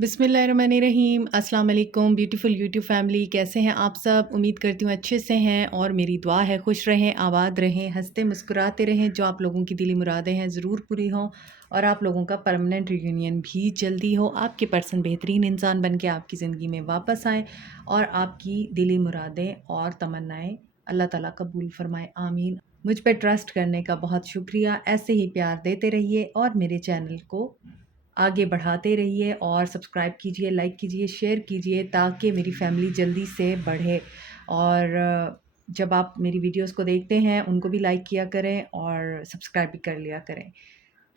बिस्मिल्लाहिर्रहमानिर्रहीम। अस्सलाम वालेकुम ब्यूटीफुल यूट्यूब फैमिली, कैसे हैं आप सब? उम्मीद करती हूँ अच्छे से हैं और मेरी दुआ है खुश रहें, आबाद रहें, हंसते मुस्कुराते रहें। जो आप लोगों की दिली मुरादें हैं ज़रूर पूरी हों और आप लोगों का परमानेंट रियूनियन भी जल्दी हो। आपके पर्सन बेहतरीन इंसान बन के आपकी ज़िंदगी में वापस आएँ और आपकी दिली मुरादें और तमन्नाएँ अल्लाह ताला कबूल फ़रमाए, आमीन। मुझ पे ट्रस्ट करने का बहुत शुक्रिया। ऐसे ही प्यार देते रहिए और मेरे चैनल को आगे बढ़ाते रहिए और सब्सक्राइब कीजिए, लाइक कीजिए, शेयर कीजिए ताकि मेरी फैमिली जल्दी से बढ़े। और जब आप मेरी वीडियोस को देखते हैं उनको भी लाइक किया करें और सब्सक्राइब भी कर लिया करें।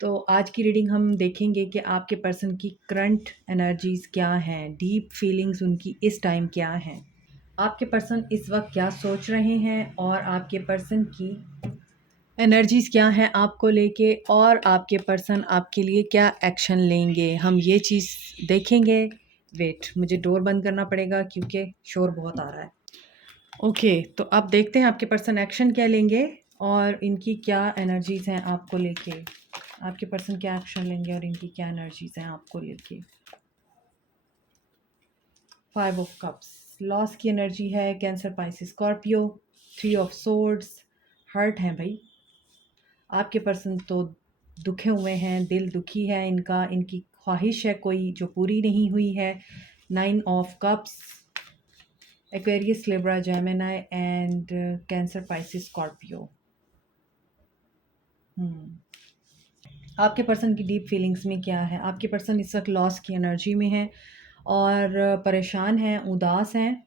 तो आज की रीडिंग हम देखेंगे कि आपके पर्सन की करंट एनर्जीज़ क्या हैं, डीप फीलिंग्स उनकी इस टाइम क्या हैं, आपके पर्सन इस वक्त क्या सोच रहे हैं और आपके पर्सन की एनर्जीज़ क्या हैं आपको लेके और आपके पर्सन आपके लिए क्या एक्शन लेंगे, हम ये चीज़ देखेंगे। वेट, मुझे डोर बंद करना पड़ेगा क्योंकि शोर बहुत आ रहा है। ओके, तो अब देखते हैं आपके पर्सन एक्शन क्या लेंगे और इनकी क्या एनर्जीज़ हैं आपको लेके। आपके पर्सन क्या एक्शन लेंगे और इनकी क्या एनर्जीज़ हैं आपको लेके। 5 ऑफ कप्स, लॉस की एनर्जी है, Cancer, Pisces, Scorpio. 3 of swords, hurt हैं भाई। आपके पर्सन तो दुखे हुए हैं, दिल दुखी है इनका, इनकी ख्वाहिश है कोई जो पूरी नहीं हुई है। 9 of cups, Aquarius, Libra, Gemini and cancer, Pisces, Scorpio. आपके पर्सन की डीप फीलिंग्स में क्या है? आपके पर्सन इस वक्त लॉस की एनर्जी में है और परेशान हैं, उदास हैं।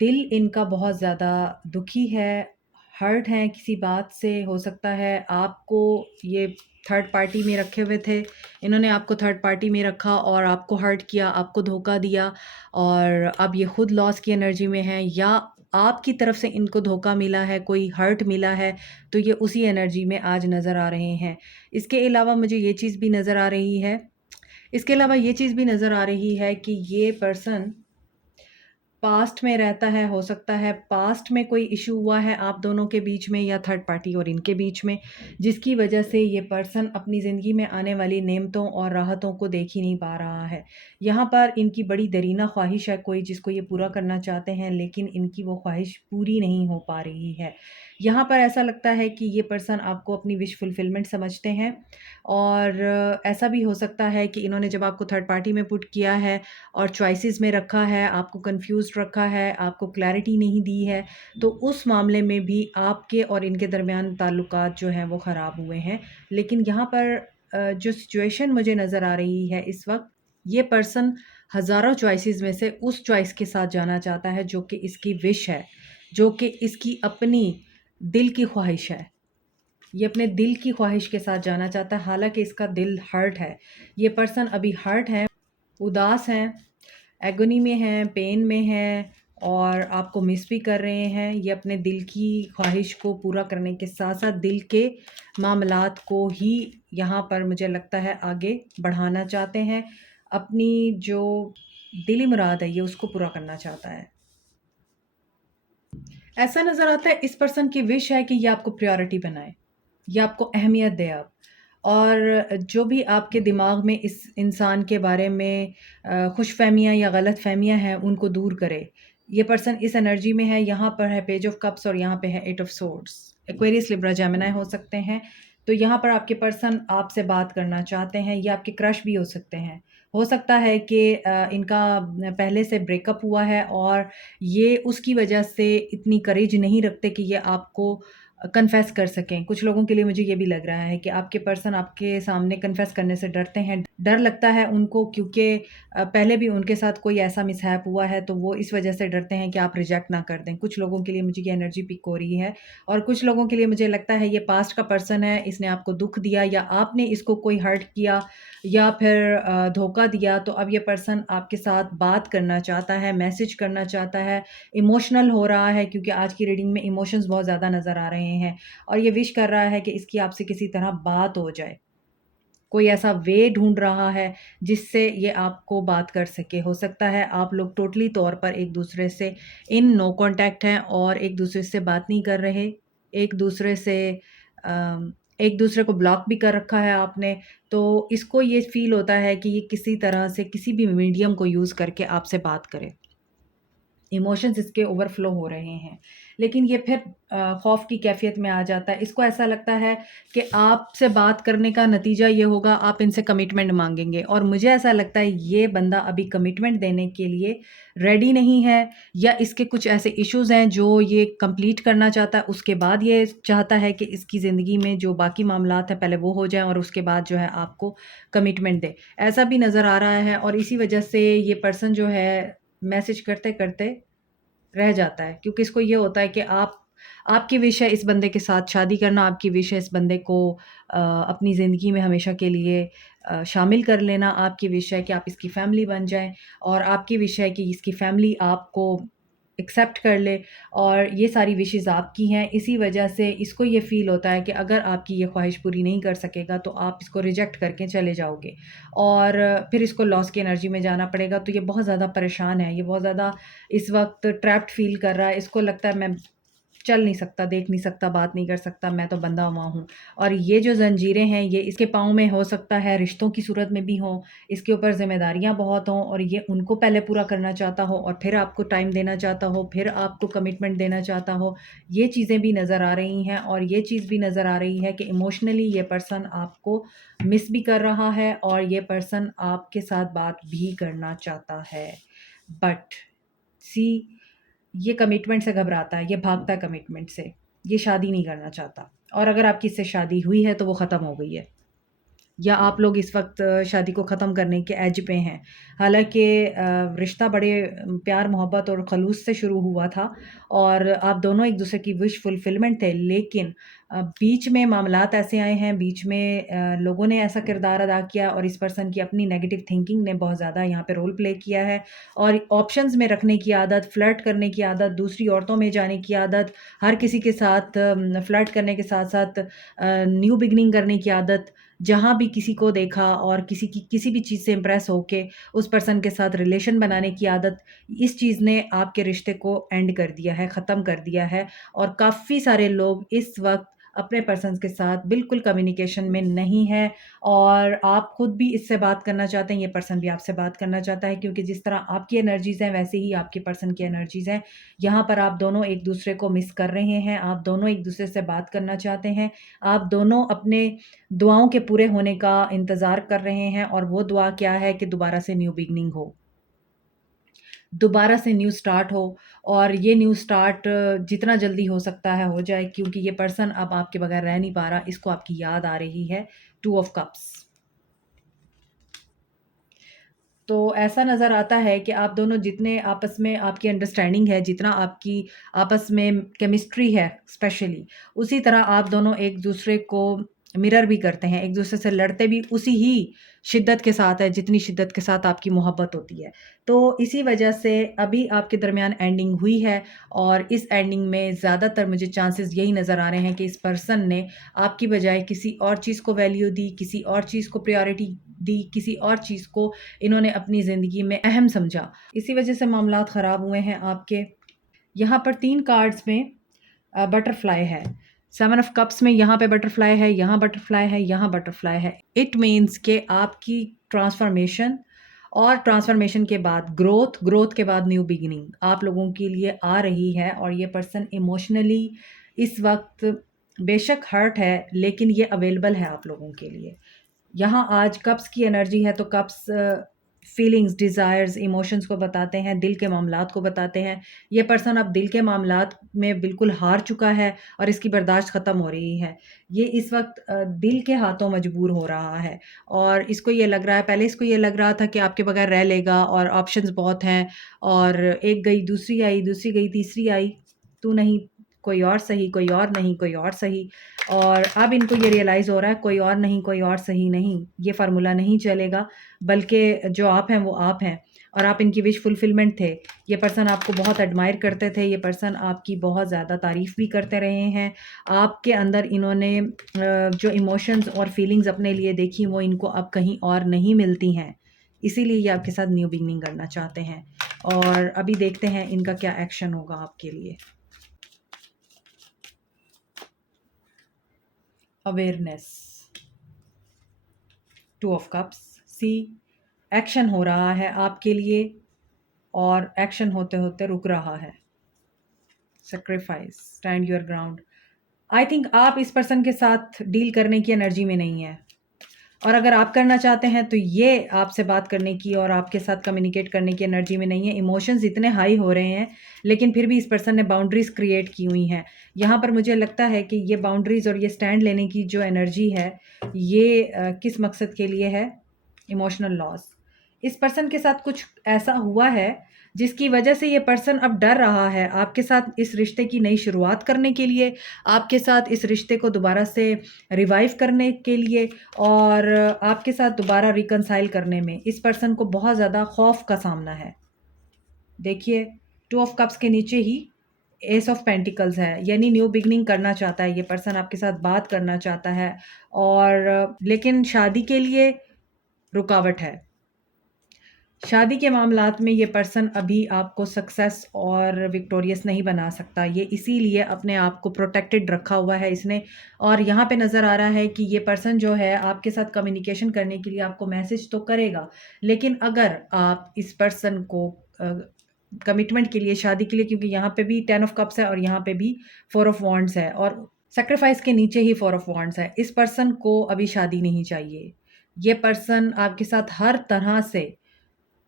दिल इनका बहुत ज़्यादा दुखी है, हर्ट हैं किसी बात से। हो सकता है आपको ये थर्ड पार्टी में रखे हुए थे, इन्होंने आपको थर्ड पार्टी में रखा और आपको हर्ट किया, आपको धोखा दिया और अब ये खुद लॉस की एनर्जी में है, या आपकी तरफ से इनको धोखा मिला है, कोई हर्ट मिला है, तो ये उसी एनर्जी में आज नज़र आ रहे हैं। इसके अलावा मुझे ये चीज़ भी नज़र आ रही है, इसके अलावा ये चीज़ भी नज़र आ रही है कि ये पर्सन पास्ट में रहता है। हो सकता है पास्ट में कोई इशू हुआ है आप दोनों के बीच में या थर्ड पार्टी और इनके बीच में, जिसकी वजह से ये पर्सन अपनी ज़िंदगी में आने वाली नेमतों और राहतों को देख ही नहीं पा रहा है। यहाँ पर इनकी बड़ी दरीना ख्वाहिश है कोई जिसको ये पूरा करना चाहते हैं, लेकिन इनकी वो ख्वाहिश पूरी नहीं हो पा रही है। यहाँ पर ऐसा लगता है कि ये पर्सन आपको अपनी विश फुलफिलमेंट समझते हैं और ऐसा भी हो सकता है कि इन्होंने जब आपको थर्ड पार्टी में पुट किया है और चॉइसेस में रखा है, आपको कंफ्यूज्ड रखा है, आपको क्लैरिटी नहीं दी है, तो उस मामले में भी आपके और इनके दरमियान ताल्लुकात जो हैं वो ख़राब हुए हैं। लेकिन यहाँ पर जो सिचुएशन मुझे नज़र आ रही है इस वक्त, ये पर्सन हज़ारों चॉइसेस में से उस चॉइस के साथ जाना चाहता है जो कि इसकी विश है, जो कि इसकी अपनी दिल की ख्वाहिश है। ये अपने दिल की ख्वाहिश के साथ जाना चाहता है, हालांकि इसका दिल हर्ट है। ये पर्सन अभी हर्ट है, उदास हैं, एगोनी में हैं, पेन में हैं और आपको मिस भी कर रहे हैं। ये अपने दिल की ख्वाहिश को पूरा करने के साथ साथ दिल के मामलात को ही यहाँ पर मुझे लगता है आगे बढ़ाना चाहते हैं। अपनी जो दिली मुराद है ये उसको पूरा करना चाहता है। ऐसा नज़र आता है इस पर्सन की विश है कि ये आपको प्रायोरिटी बनाए, ये आपको अहमियत दे अब, और जो भी आपके दिमाग में इस इंसान के बारे में खुशफ़हमियाँ या गलत फ़हमियाँ हैं उनको दूर करे। ये पर्सन इस एनर्जी में है, यहाँ पर है पेज ऑफ कप्स और यहाँ पे है eight of swords. Aquarius, Libra, Gemini हो सकते हैं। तो यहाँ पर आपके पर्सन आपसे बात करना चाहते हैं, ये आपके क्रश भी हो सकते हैं। हो सकता है कि इनका पहले से ब्रेकअप हुआ है और ये उसकी वजह से इतनी करेज नहीं रखते कि ये आपको कन्फेस कर सकें। कुछ लोगों के लिए मुझे ये भी लग रहा है कि आपके पर्सन आपके सामने कन्फेस करने से डरते हैं। डर लगता है उनको क्योंकि पहले भी उनके साथ कोई ऐसा मिसहैप हुआ है, तो वो इस वजह से डरते हैं कि आप रिजेक्ट ना कर दें। कुछ लोगों के लिए मुझे ये एनर्जी पिक हो रही है और कुछ लोगों के लिए मुझे लगता है ये पास्ट का पर्सन है, इसने आपको दुःख दिया या आपने इसको कोई हर्ट किया या फिर धोखा दिया, तो अब ये पर्सन आपके साथ बात करना चाहता है, मैसेज करना चाहता है, इमोशनल हो रहा है क्योंकि आज की रीडिंग में इमोशंस बहुत ज़्यादा नज़र आ रहे हैं और ये विश कर रहा है कि इसकी आपसे किसी तरह बात हो जाए। कोई ऐसा वे ढूँढ रहा है जिससे ये आपको बात कर सके। हो सकता है आप लोग टोटली तौर पर एक-दूसरे से इन नो कॉन्टैक्ट हैं और एक-दूसरे से बात नहीं कर रहे, एक-दूसरे से एक दूसरे को ब्लॉक भी कर रखा है आपने, तो इसको ये फ़ील होता है कि ये किसी तरह से किसी भी मीडियम को यूज़ करके आपसे बात करे। इमोशंस इसके ओवरफ्लो हो रहे हैं। लेकिन ये फिर खौफ़ की कैफ़ियत में आ जाता है। इसको ऐसा लगता है कि आपसे बात करने का नतीजा ये होगा, आप इनसे कमिटमेंट माँगेंगे, और मुझे ऐसा लगता है ये बंदा अभी कमिटमेंट देने के लिए रेडी नहीं है, या इसके कुछ ऐसे इश्यूज़ हैं जो ये कंप्लीट करना चाहता है। उसके बाद ये चाहता है कि इसकी ज़िंदगी में जो बाकी मामलात हैं पहले वो हो जाएँ, और उसके बाद जो है आपको कमिटमेंट दे। ऐसा भी नज़र आ रहा है, और इसी वजह से ये पर्सन जो है मैसेज करते-करते रह जाता है, क्योंकि इसको ये होता है कि आपकी विश है इस बंदे के साथ शादी करना, आपकी विश है इस बंदे को अपनी ज़िंदगी में हमेशा के लिए शामिल कर लेना, आपकी विश है कि आप इसकी फ़ैमिली बन जाएँ, और आपकी विश है कि इसकी फ़ैमिली आपको एक्सेप्ट कर ले, और ये सारी विशेज़ आपकी हैं। इसी वजह से इसको ये फ़ील होता है कि अगर आपकी ये ख़्वाहिश पूरी नहीं कर सकेगा, तो आप इसको रिजेक्ट करके चले जाओगे, और फिर इसको लॉस की एनर्जी में जाना पड़ेगा। तो ये बहुत ज़्यादा परेशान है, ये बहुत ज़्यादा इस वक़्त ट्रैप्ड फ़ील कर रहा है। इसको लगता है मैं चल नहीं सकता, देख नहीं सकता, बात नहीं कर सकता, मैं तो बंधा हुआ हूँ। और ये जो ज़ंजीरें हैं, ये इसके पाँव में हो सकता है रिश्तों की सूरत में भी हों, इसके ऊपर ज़िम्मेदारियाँ बहुत हों, और ये उनको पहले पूरा करना चाहता हो, और फिर आपको टाइम देना चाहता हो, फिर आपको कमिटमेंट देना चाहता हो। ये चीज़ें भी नज़र आ रही हैं, और ये चीज़ भी नज़र आ रही है कि इमोशनली ये पर्सन आपको मिस भी कर रहा है, और ये पर्सन आपके साथ बात भी करना चाहता है। बट सी ये कमिटमेंट से घबराता है, ये भागता है कमिटमेंट से, ये शादी नहीं करना चाहता, और अगर आपकी इससे शादी हुई है तो वो ख़त्म हो गई है, या आप लोग इस वक़्त शादी को ख़त्म करने के एज पे हैं। हालाँकि रिश्ता बड़े प्यार मोहब्बत और खलूस से शुरू हुआ था, और आप दोनों एक-दूसरे की विश फुलफ़िलमेंट थे, लेकिन बीच में मामलात ऐसे आए हैं, बीच में लोगों ने ऐसा किरदार अदा किया, और इस पर्सन की अपनी नेगेटिव थिंकिंग ने बहुत ज़्यादा यहाँ पे रोल प्ले किया है, और ऑप्शंस में रखने की आदत, फ्लर्ट करने की आदत, दूसरी औरतों में जाने की आदत, हर किसी के साथ फ्लर्ट करने के साथ-साथ न्यू बिगिनिंग करने की आदत, जहाँ भी किसी को देखा और किसी की किसी भी चीज़ से इम्प्रेस होके उस पर्सन के साथ रिलेशन बनाने की आदत, इस चीज़ ने आपके रिश्ते को एंड कर दिया है, ख़त्म कर दिया है, और काफ़ी सारे लोग इस वक़्त अपने पर्सन्स के साथ बिल्कुल कम्युनिकेशन में नहीं हैं, और आप खुद भी इससे बात करना चाहते हैं, ये पर्सन भी आपसे बात करना चाहता है, क्योंकि जिस तरह आपकी एनर्जीज़ हैं, वैसे ही आपके पर्सन की एनर्जीज़ हैं। यहाँ पर आप दोनों एक-दूसरे को मिस कर रहे हैं, आप दोनों एक-दूसरे से बात करना चाहते हैं, आप दोनों अपने दुआओं के पूरे होने का इंतज़ार कर रहे हैं, और वो दुआ क्या है कि दोबारा से न्यू बिगिनिंग हो। दोबारा से न्यू स्टार्ट हो, और ये न्यू स्टार्ट जितना जल्दी हो सकता है हो जाए, क्योंकि ये पर्सन अब आपके बगैर रह नहीं पा रहा, इसको आपकी याद आ रही है। 2 ऑफ कप्स। तो ऐसा नज़र आता है कि आप दोनों जितने आपस में आपकी अंडरस्टैंडिंग है, जितना आपकी आपस में केमिस्ट्री है स्पेशली, उसी तरह आप दोनों एक-दूसरे को मिरर भी करते हैं, एक-दूसरे से लड़ते भी उसी ही शिद्दत के साथ है, जितनी शिद्दत के साथ आपकी मोहब्बत होती है। तो इसी वजह से अभी आपके दरमियान एंडिंग हुई है, और इस एंडिंग में ज़्यादातर मुझे चांसेस यही नज़र आ रहे हैं कि इस पर्सन ने आपकी बजाय किसी और चीज़ को वैल्यू दी, किसी और चीज़ को प्रायोरिटी दी, किसी और चीज़ को इन्होंने अपनी ज़िंदगी में अहम समझा। इसी वजह से मामलात ख़राब हुए हैं आपके। यहाँ पर 3 कार्ड्स में बटरफ्लाई है। 7 ऑफ कप्स में यहाँ पे बटरफ्लाई है, यहाँ बटरफ्लाई है, यहाँ बटरफ्लाई है। इट मीन्स कि आपकी ट्रांसफ़ॉर्मेशन, और ट्रांसफ़ॉर्मेशन के बाद ग्रोथ, ग्रोथ के बाद न्यू बिगिनिंग आप लोगों के लिए आ रही है, और ये पर्सन इमोशनली इस वक़्त बेशक हर्ट है, लेकिन ये अवेलेबल है आप लोगों के लिए। यहाँ आज कप्स की एनर्जी है, तो कप्स फीलिंग्स, डिज़ायर्स, इमोशंस को बताते हैं, दिल के मामलात को बताते हैं। ये पर्सन अब दिल के मामलात में बिल्कुल हार चुका है, और इसकी बर्दाश्त ख़त्म हो रही है। ये इस वक़्त दिल के हाथों मजबूर हो रहा है, और इसको ये लग रहा है, पहले इसको ये लग रहा था कि आपके बगैर रह लेगा, और ऑप्शंस बहुत हैं, और एक गई, दूसरी आई, दूसरी गई, तीसरी आई, तू नहीं, कोई और सही, कोई और नहीं, कोई और सही। और अब इनको ये रियलाइज़ हो रहा है, कोई और नहीं, कोई और सही नहीं, ये फ़ॉर्मूला नहीं चलेगा, बल्कि जो आप हैं वो आप हैं, और आप इनकी विश फुलफ़िलमेंट थे। ये पर्सन आपको बहुत एडमायर करते थे, ये पर्सन आपकी बहुत ज़्यादा तारीफ़ भी करते रहे हैं। आपके अंदर इन्होंने जो इमोशंस और फीलिंग्स अपने लिए देखी, वो इनको अब कहीं और नहीं मिलती हैं। इसीलिए ये आपके साथ न्यू बिगिनिंग करना चाहते हैं, और अभी देखते हैं इनका क्या एक्शन होगा आपके लिए। Awareness, 2 of cups. See, action हो रहा है आपके लिए और एक्शन होते होते रुक रहा है। Sacrifice, stand your ground. I think आप इस पर्सन के साथ डील करने की एनर्जी में नहीं है, और अगर आप करना चाहते हैं तो ये आपसे बात करने की और आपके साथ कम्युनिकेट करने की एनर्जी में नहीं है। इमोशंस इतने हाई हो रहे हैं, लेकिन फिर भी इस पर्सन ने बाउंड्रीज़ क्रिएट की हुई हैं। यहाँ पर मुझे लगता है कि ये बाउंड्रीज़ और ये स्टैंड लेने की जो एनर्जी है, ये किस मकसद के लिए है? Emotional loss. इस पर्सन के साथ कुछ ऐसा हुआ है जिसकी वजह से ये पर्सन अब डर रहा है आपके साथ इस रिश्ते की नई शुरुआत करने के लिए, आपके साथ इस रिश्ते को दोबारा से रिवाइव करने के लिए और आपके साथ दोबारा रिकंसाइल करने में इस पर्सन को बहुत ज़्यादा खौफ का सामना है। देखिए, 2 ऑफ कप्स के नीचे ही एस ऑफ पेंटिकल्स है, यानी न्यू बिगनिंग करना चाहता है ये पर्सन, आपके साथ बात करना चाहता है, और लेकिन शादी के लिए रुकावट है। शादी के मामलात में ये पर्सन अभी आपको सक्सेस और विक्टोरियस नहीं बना सकता। ये इसीलिए अपने आप को प्रोटेक्टेड रखा हुआ है इसने, और यहाँ पे नज़र आ रहा है कि ये पर्सन जो है आपके साथ कम्युनिकेशन करने के लिए आपको मैसेज तो करेगा, लेकिन अगर आप इस पर्सन को कमिटमेंट के लिए, शादी के लिए, क्योंकि यहाँ पे भी 10 ऑफ कप्स है और यहाँ पे भी 4 ऑफ वॉन्ड्स है और सेक्रीफाइस के नीचे ही 4 ऑफ वॉन्ड्स है। इस पर्सन को अभी शादी नहीं चाहिए। ये पर्सन आपके साथ हर तरह से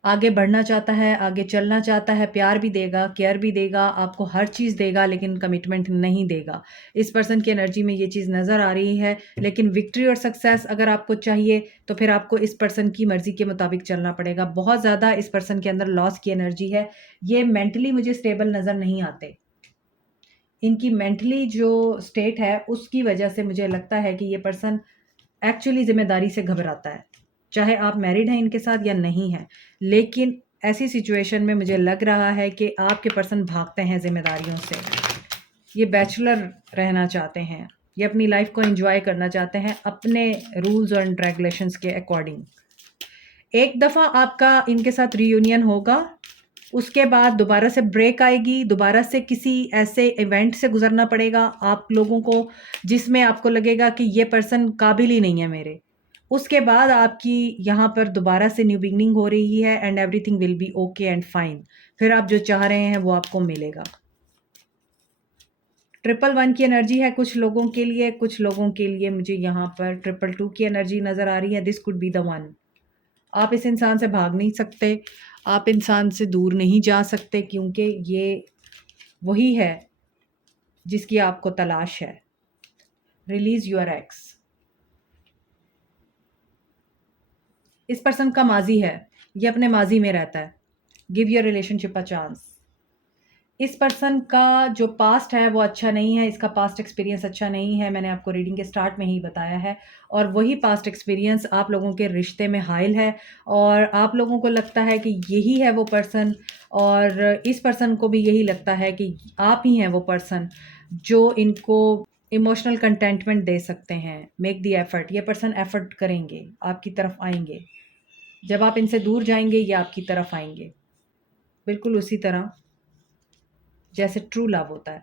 आगे बढ़ना चाहता है, आगे चलना चाहता है, प्यार भी देगा, केयर भी देगा, आपको हर चीज़ देगा, लेकिन कमिटमेंट नहीं देगा। इस पर्सन की एनर्जी में ये चीज़ नज़र आ रही है, लेकिन विक्ट्री और सक्सेस अगर आपको चाहिए तो फिर आपको इस पर्सन की मर्ज़ी के मुताबिक चलना पड़ेगा। बहुत ज़्यादा इस पर्सन के अंदर लॉस की एनर्जी है। ये मेंटली मुझे स्टेबल नज़र नहीं आते। इनकी मेंटली जो स्टेट है उसकी वजह से मुझे लगता है कि ये पर्सन एक्चुअली ज़िम्मेदारी से घबराता है। चाहे आप मैरिड हैं इनके साथ या नहीं हैं, लेकिन ऐसी सिचुएशन में मुझे लग रहा है कि आपके पर्सन भागते हैं ज़िम्मेदारियों से। ये बैचलर रहना चाहते हैं, ये अपनी लाइफ को एंजॉय करना चाहते हैं अपने रूल्स एंड रेगुलेशंस के अकॉर्डिंग। एक दफ़ा आपका इनके साथ रियूनियन होगा, उसके बाद दोबारा से ब्रेक आएगी, दोबारा से किसी ऐसे इवेंट से गुज़रना पड़ेगा आप लोगों को जिसमें आपको लगेगा कि ये पर्सन काबिल ही नहीं है मेरे। उसके बाद आपकी यहाँ पर दोबारा से न्यू बिगनिंग हो रही है and everything will be okay and fine. फिर आप जो चाह रहे हैं वो आपको मिलेगा। 111 की एनर्जी है कुछ लोगों के लिए, कुछ लोगों के लिए मुझे यहाँ पर 222 की एनर्जी नज़र आ रही है। This could be the one. आप इस इंसान से भाग नहीं सकते, आप इंसान से दूर नहीं जा सकते, क्योंकि ये वही है जिसकी आपको तलाश है। Release your x. इस पर्सन का माज़ी है, ये अपने माज़ी में रहता है। Give your relationship a chance. इस पर्सन का जो पास्ट है वो अच्छा नहीं है, इसका पास्ट एक्सपीरियंस अच्छा नहीं है, मैंने आपको रीडिंग के स्टार्ट में ही बताया है, और वही पास्ट एक्सपीरियंस आप लोगों के रिश्ते में हाइल है और आप लोगों को लगता है कि यही है वो पर्सन, और इस पर्सन को भी यही लगता है कि आप ही हैं वो पर्सन जो इनको इमोशनल कंटेंटमेंट दे सकते हैं। Make the effort. ये पर्सन एफर्ट करेंगे, आपकी तरफ आएंगे। जब आप इनसे दूर जाएंगे ये आपकी तरफ आएंगे, बिल्कुल उसी तरह जैसे ट्रू लव होता है।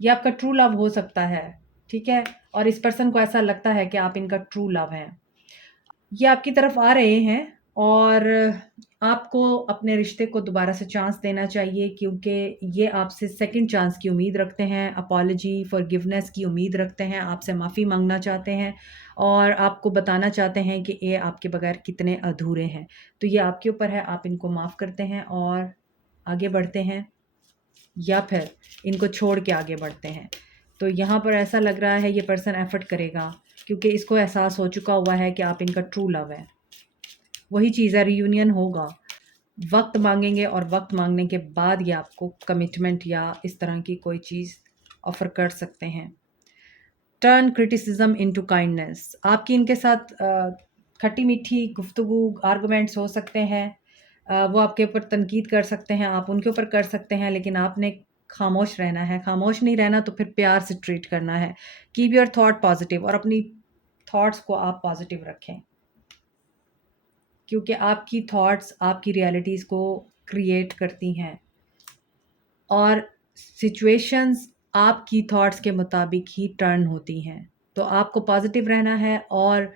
ये आपका ट्रू लव हो सकता है, ठीक है? और इस पर्सन को ऐसा लगता है कि आप इनका ट्रू लव हैं। ये आपकी तरफ आ रहे हैं और आपको अपने रिश्ते को दोबारा से चांस देना चाहिए, क्योंकि ये आपसे सेकंड चांस की उम्मीद रखते हैं, अपॉलजी, फॉरगिवनेस की उम्मीद रखते हैं, आपसे माफ़ी मांगना चाहते हैं और आपको बताना चाहते हैं कि ये आपके बगैर कितने अधूरे हैं। तो ये आपके ऊपर है, आप इनको माफ़ करते हैं और आगे बढ़ते हैं या फिर इनको छोड़ के आगे बढ़ते हैं। तो यहाँ पर ऐसा लग रहा है ये पर्सन एफर्ट करेगा, क्योंकि इसको एहसास हो चुका हुआ है कि आप इनका ट्रू लव है। वही चीज़ है, रियूनियन होगा, वक्त मांगेंगे और वक्त मांगने के बाद ये आपको कमिटमेंट या इस तरह की कोई चीज़ ऑफ़र कर सकते हैं। Turn criticism into kindness. आपकी इनके साथ खट्टी मीठी गुफ्तगू, आर्गुमेंट्स हो सकते हैं। वो आपके ऊपर तनकीद कर सकते हैं, आप उनके ऊपर कर सकते हैं, लेकिन आपने खामोश रहना है। खामोश नहीं रहना तो फिर प्यार से ट्रीट करना है। कीप योर थॉट पॉजिटिव, और अपनी थॉट्स को आप पॉजिटिव रखें, क्योंकि आपकी थॉट्स आपकी रियलिटीज़ को क्रिएट करती हैं और सिचुएशंस आपकी थॉट्स के मुताबिक ही टर्न होती हैं। तो आपको पॉज़िटिव रहना है और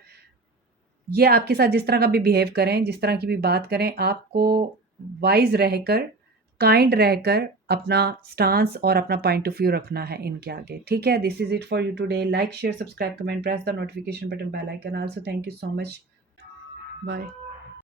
ये आपके साथ जिस तरह का भी बिहेव करें, जिस तरह की भी बात करें, आपको वाइज़ रहकर, काइंड रहकर अपना स्टांस और अपना पॉइंट ऑफ व्यू रखना है इनके आगे, ठीक है? This is it for you today. Like, share, subscribe, comment, press the notification button, bell icon. Also thank you so much. Bye.